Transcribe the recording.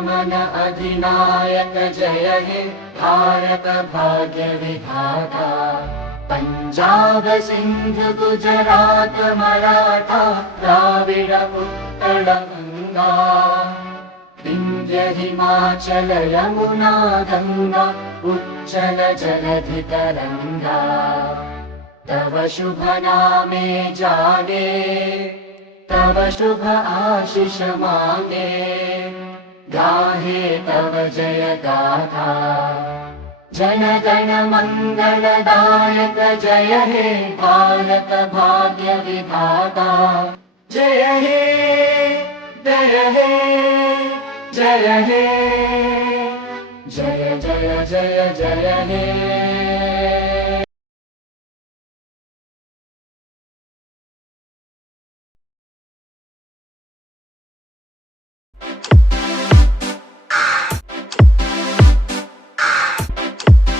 मन अधिनायक जय हे भारत भाग्य विधाता। पंजाब सिंध गुजरात मराठा द्राविड उत्कल गंगा, विंध्य हिमाचल यमुना गंगा उच्चल जलधि तरंगा। तव शुभ नामे जागे तव शुभ आशीष मांगे, गाहे तव जय गाथा। जन गण मंगलदायक जय हे भारत भाग्य विधाता। जय हे जय हे जय हे जय जय जय जय हे।